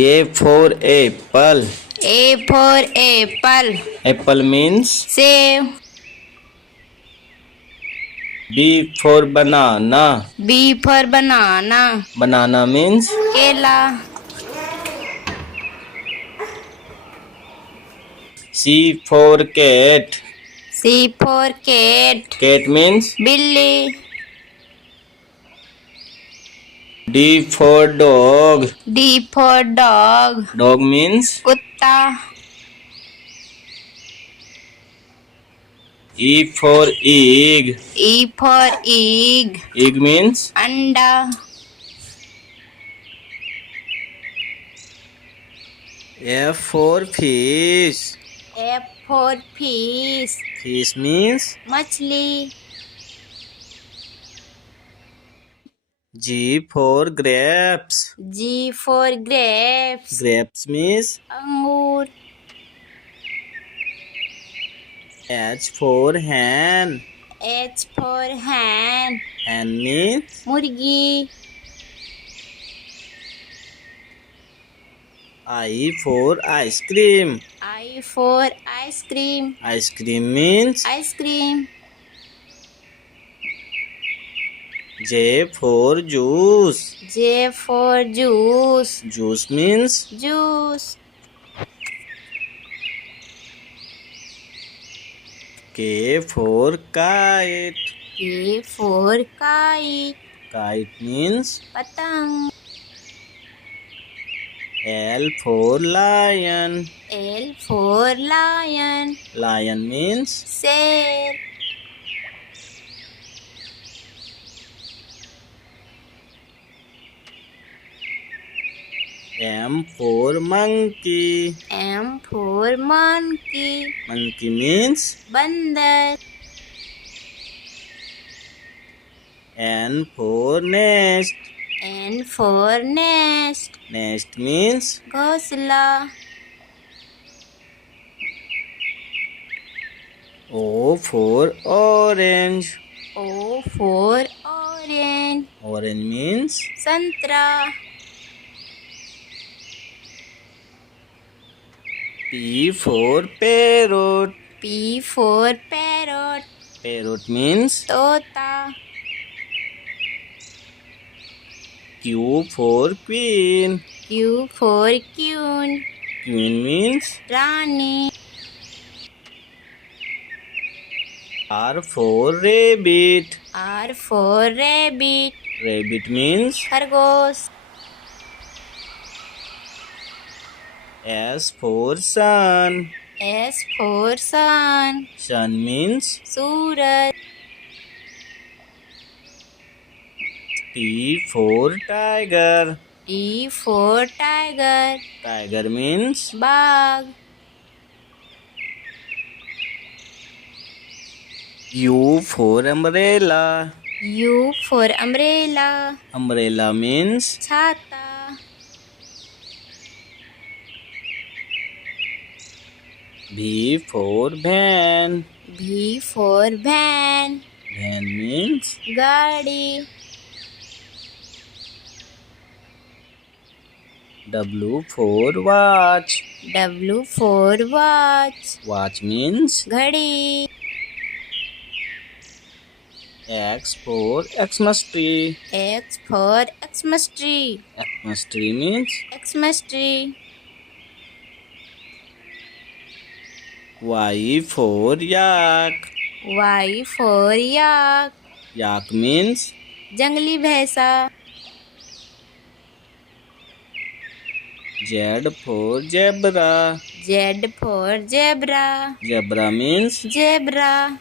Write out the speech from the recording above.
A for apple. A for apple. Apple means. Save. B for banana. B for banana. Banana means. Kela. C for cat. C for cat. Cat means. Billy. D for dog. D for dog. Dog means. Kutta. E for egg. E for egg. Egg means. Anda. F for fish. F for fish. Fish means. Machli. G for grapes. G for grapes. Grapes means. Angur. H for hen. H for hen. Hen means. Murgi. I for ice cream. I for ice cream. Ice cream means. Ice cream. J for juice. J for juice. Juice means. Juice. K for kite. K for kite. Kite means. Patang. L for lion. L for lion. Lion means. Sher. M for monkey. M for monkey. Monkey means. Bandar. N for nest. N for nest. Nest means. Ghosla. O for orange. O for orange. Orange means. Santra. P for parrot. P for parrot. Parrot means. Tota. Q for queen. Q for queen. Queen means. Rani. R for rabbit. R for rabbit. Rabbit means. Khargosh. S for sun. S for sun. Sun means. Suraj. T for tiger. T for tiger. Tiger means. Bag. U for umbrella. U for umbrella. Umbrella means. Chhata. V for van. V for van. Van means. Gaadi. W for watch. W for watch. Watch means. Ghadi. X for Xmas tree. X for Xmas tree. Xmas tree means. Xmas tree. Y for yak. Y for yak. Yak means. जंगली भैंसा. Z for zebra. Z for zebra. Zebra means. Zebra.